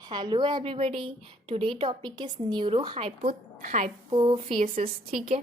Hello everybody. Today topic is hypophysis. ठीक है,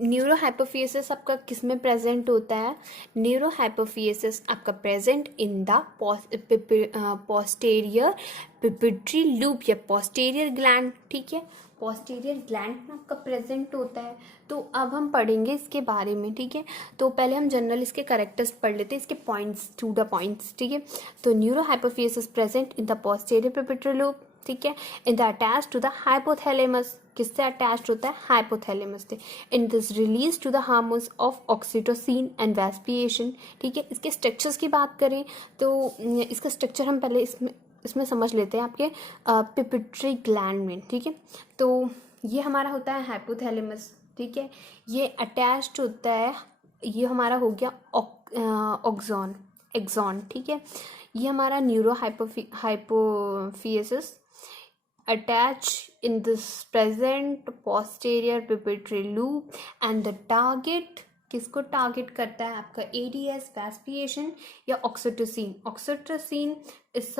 neuro हाइपोफियसिस आपका किस में प्रेजेंट होता है? न्यूरो हाइपोफियसिस आपका present in the posterior pituitary loop या पोस्टेरियर ग्लैंड। ठीक है, पोस्टेरियर ग्लैंड में आपका प्रेजेंट होता है। तो अब हम पढ़ेंगे इसके बारे में। ठीक है, तो पहले हम जनरल इसके करेक्टर्स पढ़ लेते हैं, इसके पॉइंट्स टू द पॉइंट्स। ठीक है, तो neuro hypophysis present in the posterior pituitary lobe. ठीक है, in the attach to the hypothalamus. किससे अटैच्ड होता है? हाइपोथैलेमस से। In this release to the hormones of oxytocin and vasopressin. ठीक है, इसके स्ट्रक्चर्स की बात करें तो इसका स्ट्रक्चर हम पहले इसमें समझ लेते हैं आपके पिट्यूटरी ग्लैंड में। ठीक है, तो ये हमारा होता है हाइपोथैलेमस। ठीक है, ये अटैच्ड होता है, ये हमारा हो गया एक्सॉन। ठीक है, ये हमारा neuro हाइपोफियसिस attach in this present posterior pituitary loop and the target किसको टारगेट करता है? आपका एडीएस वेस्पिएशन या ऑक्सीटोसिन। ऑक्सीटोसिन इस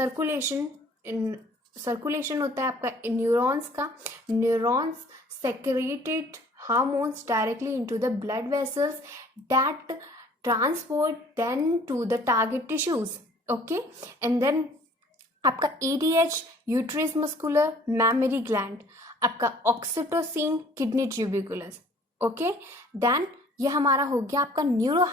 सर्कुलेशन होता है आपका न्यूरॉन्स का। Neurons secreted hormones directly into the blood vessels that transport then to the target tissues. Okay, and then आपका ADH uterus muscular mammary gland, आपका oxytocin kidney tubules. Okay, then ये हमारा हो गया आपका न्यूरो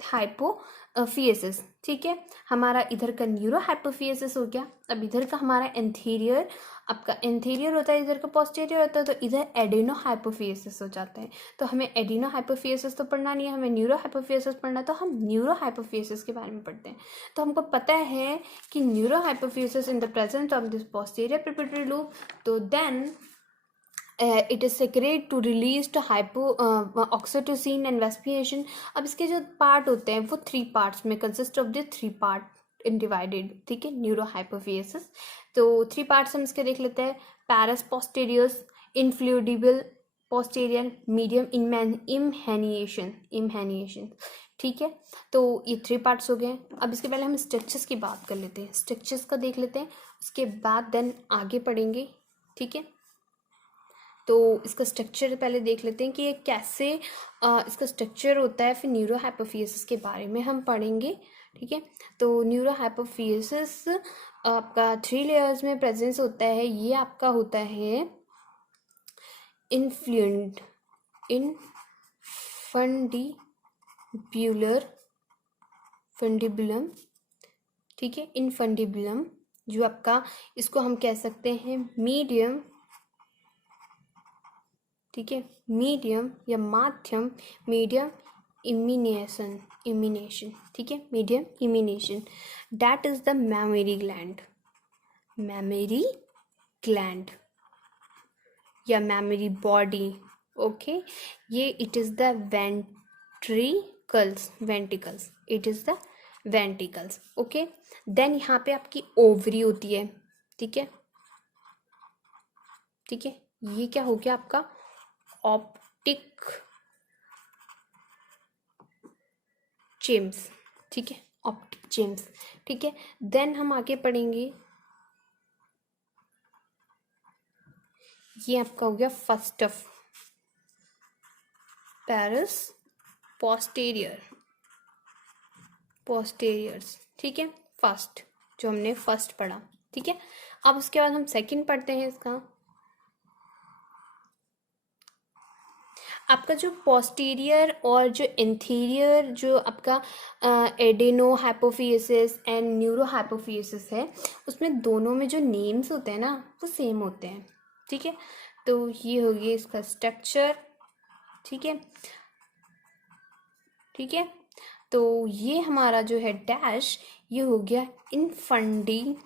हाइपोफियसिस। ठीक है, हमारा इधर का न्यूरो हाइपोफियसिस हो गया। अब इधर का हमारा एंथीरियर, आपका एंथीरियर होता है, इधर का पोस्टीरियर होता है, तो इधर एडिनो हाइपोफियसिस हो जाता है। तो हमें एडिनो हाइपोफियसिस तो पढ़ना नहीं है, हमें न्यूरो हाइपोफियसिस पढ़ना है, तो हम न्यूरो हाइपोफियसिस के बारे में पढ़ते हैं। तो हमको पता है कि neuro hypophysis in the presence of this posterior pituitary lobe, तो then it is secrete to release to oxytocin and vasopressin. अब इसके जो पार्ट होते हैं वो 3 पार्ट्स में consist of the 3 part in divided. ठीक है, न्यूरो हाइपोफियसिस। तो 3 पार्ट्स हम इसके देख लेते हैं। पैरस पोस्टेरियर्स, इनफ्लूडिबल पोस्टेरियर, मीडियम इम्हेनिएशन। ठीक है, तो ये 3 पार्ट्स हो गए। अब इसके पहले हम स्ट्रक्चर्स की बात कर लेते हैं, स्ट्रक्चर्स का देख लेते हैं, उसके बाद देन आगे पढ़ेंगे। ठीक है, तो इसका स्ट्रक्चर पहले देख लेते हैं कि ये कैसे इसका स्ट्रक्चर होता है, फिर न्यूरो हाइपोफियसिस के बारे में हम पढ़ेंगे। ठीक है, तो न्यूरो हाइपोफियसिस आपका 3 लेयर्स में प्रेजेंस होता है। ये आपका होता है फंडिबुलम। ठीक है, इनफंडिबुलम, जो आपका इसको हम कह सकते हैं मीडियम। ठीक है, मीडियम या माध्यम, मीडियम इमिनेशन। ठीक है, medium eminence, that is the mammary gland या मैमरी बॉडी। ओके, ये it is the ventricles, it is the ventricles. Okay, then यहाँ पे आपकी ओवरी होती है। ठीक है, ठीक है, ये क्या हो गया आपका ऑप्टिक चेम्स। ठीक है, ऑप्टिक चेम्स। ठीक है, देन हम आगे पढ़ेंगे। ये आपका हो गया फर्स्ट ऑफ पैरस पोस्टेरियर्स। ठीक है, फर्स्ट जो हमने फर्स्ट पढ़ा। ठीक है, अब उसके बाद हम सेकंड पढ़ते हैं। इसका आपका जो पोस्टीरियर और जो इंटीरियर, जो आपका एडेनो हाइपोफियसिस एंड न्यूरो हाइपोफियसिस है, उसमें दोनों में जो नेम्स होते हैं ना वो सेम होते हैं। ठीक है, तो ये हो गया इसका स्ट्रक्चर। ठीक है, ठीक है, तो ये हमारा जो है डैश, ये हो गया इनफंडिब्यूलम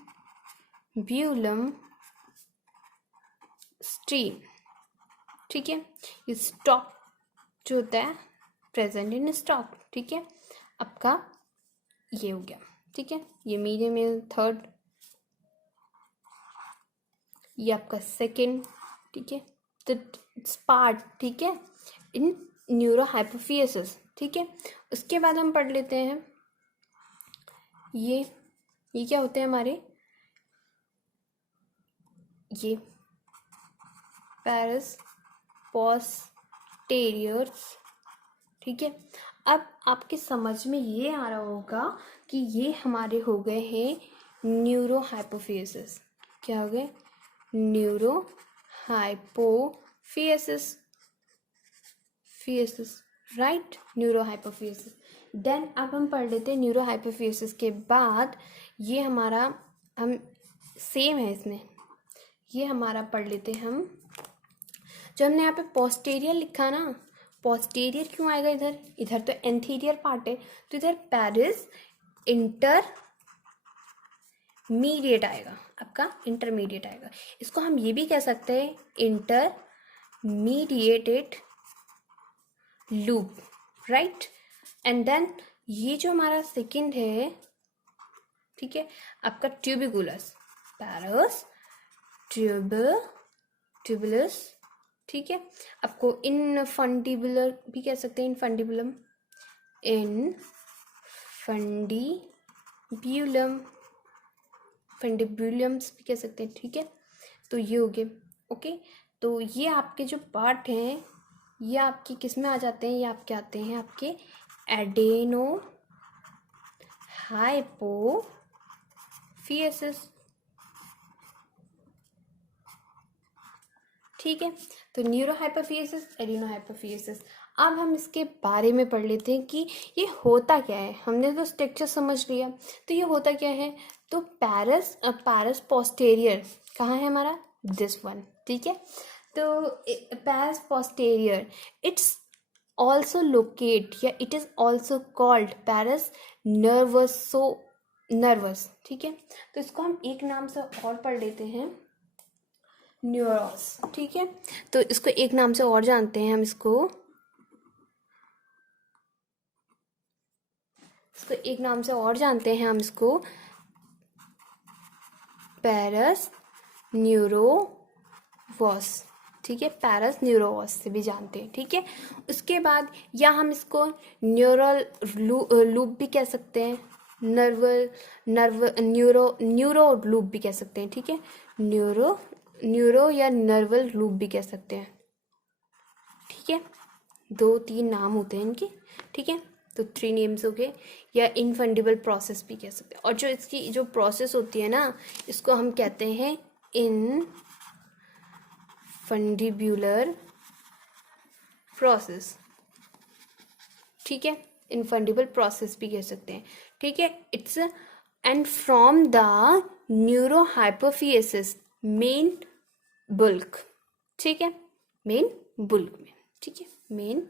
स्ट्रीम। ठीक है, ये स्टॉक जो होता है प्रेजेंट इन स्टॉक। ठीक है, आपका ये हो गया। ठीक है, ये मीडियम में थर्ड, ये आपका सेकंड। ठीक है, तो पार्ट। ठीक है, इन न्यूरो हाइपोफियसिस। ठीक है, उसके बाद हम पढ़ लेते हैं ये क्या होते हैं हमारे ये पैरस पोस्टेरियर्स, ठीक है। अब आपके समझ में ये आ रहा होगा कि ये हमारे हो गए हैं न्यूरो हाइपोफियसिस। क्या हो गए? Neuro hypophysis, right, neuro hypophysis. Then अब हम पढ़ लेते हैं न्यूरो हाइपोफियसिस के बाद ये हमारा हम सेम है इसमें, ये हमारा पढ़ लेते हैं हम। जो हमने यहाँ पे पोस्टीरियर लिखा ना, पोस्टीरियर क्यों आएगा इधर? इधर तो एंथीरियर पार्ट है, तो इधर पैरिस इंटरमीडिएट आएगा, आपका इंटरमीडिएट आएगा। इसको हम ये भी कह सकते हैं intermediated loop, right. And then ये जो हमारा सेकंड है, ठीक है, आपका ट्यूबिकुलस, पैरस ट्यूबुलस, ठीक है। आपको इनफंडिबुलर भी कह सकते हैं, इनफंडिबुलम, फंडिब्यूलम्स भी कह सकते हैं, ठीक है। तो ये हो गए, ओके। तो ये आपके जो पार्ट हैं ये आपके किस में आ जाते हैं? ये आपके आते हैं आपके एडेनो हाइपोफियसिस, ठीक है। तो न्यूरो हाइपोफियसिस, एडिनो हाइपोफियसिस। अब हम इसके बारे में पढ़ लेते हैं कि ये होता क्या है। हमने तो स्ट्रक्चर समझ लिया, तो ये होता क्या है? तो पैरस पोस्टेरियर कहाँ है हमारा? दिस वन, ठीक है। तो pars posterior, it's also locate या it is also called pars nervosa, ठीक है। तो इसको हम एक नाम से और पढ़ लेते हैं, न्यूरॉस, ठीक है। तो इसको एक नाम से और जानते हैं हम, इसको एक नाम से और जानते हैं हम, इसको पैरस न्यूरोवस, ठीक है, पैरस न्यूरोवस से भी जानते हैं, ठीक है। उसके बाद या हम इसको न्यूरल लूप भी कह सकते हैं, न्यूरो लूप भी कह सकते हैं, ठीक है। न्यूरो या नर्वल लूप भी कह सकते हैं, ठीक है। 2-3 नाम होते हैं इनके, ठीक है। तो 3 नेम्स हो गए। या इनफंडिबल प्रोसेस भी कह सकते हैं। और जो इसकी जो प्रोसेस होती है ना, इसको हम कहते हैं इनफंडिबुलर प्रोसेस, ठीक है। इनफंडिबल प्रोसेस भी कह सकते हैं, ठीक है। It's end from the neuro hypophysis main bulk, ठीक है, मेन बुल्क में, ठीक है, मेन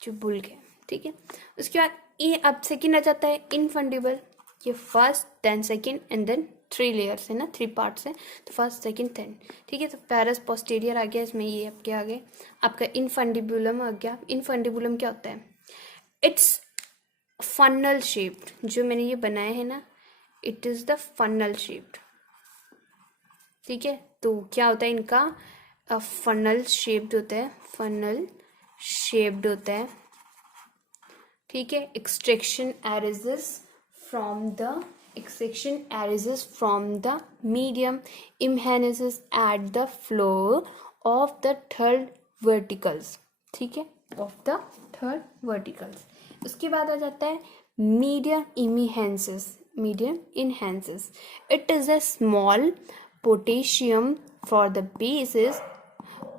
जो बुल्क है, ठीक है। उसके बाद ये अब सेकंड आ जाता है इनफंडिबल। ये first then second and then 3 layers है ना, 3 पार्ट्स हैं, तो फर्स्ट सेकंड देन, ठीक है। तो पैरस पोस्टीरियर आ गया, इसमें ये आपके आ गए, आपका इनफंडिबुलम आ गया। इनफंडिबुलम क्या होता है? इट्स फनल शेप्ड, जो मैंने ये बनाए हैं ना, it is the funnel shaped, ठीक है। तो क्या होता है इनका? फनल शेप्ड होता है, फनल शेप्ड होता है, ठीक है। Extraction arises from the medium imhensis at the floor of the third verticals, ठीक है, of the third verticals। उसके बाद आ जाता है medium imhensis, it is a small potassium for the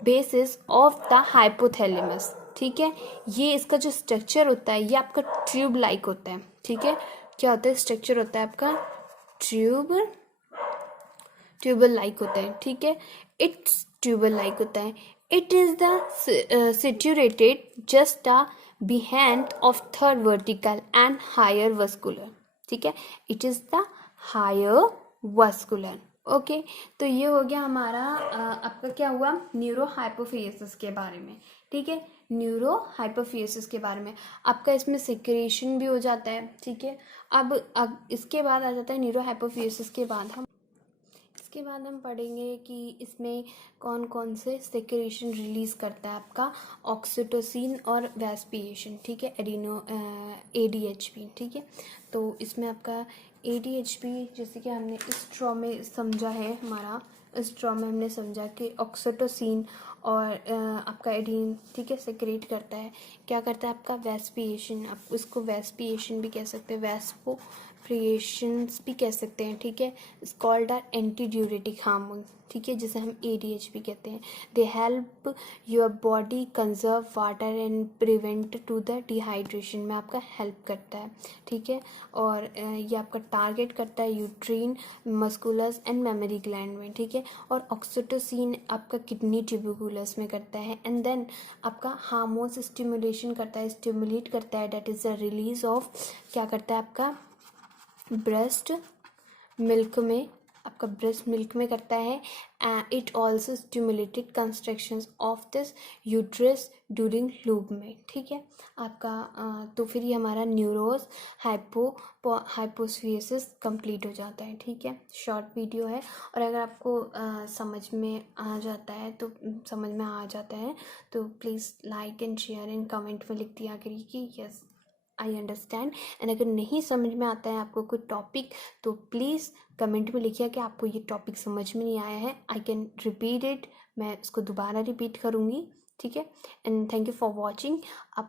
basis of the hypothalamus, ठीक है। ये इसका जो स्ट्रक्चर होता है ये आपका ट्यूब लाइक होता है, ठीक है। क्या होता है? स्ट्रक्चर होता है आपका ट्यूबल लाइक होता है, ठीक है। इट्स ट्यूबल लाइक होता है। It is the situated just behind of third vertical and higher vascular, ठीक है। It is the higher vascular, okay. तो ये हो गया हमारा आपका क्या हुआ? न्यूरो हाइपोफियसिस के बारे में, ठीक है। न्यूरो हाइपोफियसिस के बारे में आपका इसमें सिक्रेशन भी हो जाता है, ठीक है। अब इसके बाद आ जाता है न्यूरो हाइपोफियसिस के बाद हम पढ़ेंगे कि इसमें कौन कौन से सिक्रेशन रिलीज़ करता है आपका ऑक्सीटोसिन और वेस्पिएशन, ठीक है, ADHP, ठीक है। तो इसमें आपका ADHP जैसे कि हमने इस स्ट्रॉ में समझा है हमारा इस ड्रॉ में हमने समझा कि ऑक्सीटोसिन और आपका एडीन, ठीक है, सेक्रेट करता है। क्या करता है आपका वेस्पिएशन, आप उसको वेस्पिएशन भी कह सकते हैं, वेस्पोप्रिएशंस भी कह सकते हैं, ठीक है। It's called are anti diuretic hormone, ठीक है, जिसे हम ADH भी कहते हैं। They help your body conserve water and prevent to the dehydration में आपका हेल्प करता है, ठीक है। और ये आपका टारगेट करता है uterine, muscular and memory gland में, ठीक है। और ऑक्सीटोसिन आपका किडनी ट्यूबुकुलस में करता है। एंड देन आपका हार्मोन्स स्टिमुलेशन करता है, स्टिमुलेट करता है, that is the release of, क्या करता है आपका ब्रेस्ट मिल्क में, आपका ब्रेस्ट मिल्क में करता है। It also stimulated constructions of this uterus during loop में, ठीक है आपका। तो फिर ये हमारा न्यूरोज हाइपोस्फियसिस कंप्लीट हो जाता है, ठीक है। शॉर्ट वीडियो है, और अगर आपको समझ में आ जाता है तो please like and share and comment में लिख दिया करिए कि यस आई अंडरस्टैंड। एंड अगर नहीं समझ में आता है आपको कोई टॉपिक, तो प्लीज़ कमेंट में लिखिए कि आपको ये टॉपिक समझ में नहीं आया है। आई कैन रिपीट इट, मैं इसको दोबारा रिपीट करूँगी, ठीक है। And thank you for watching. आप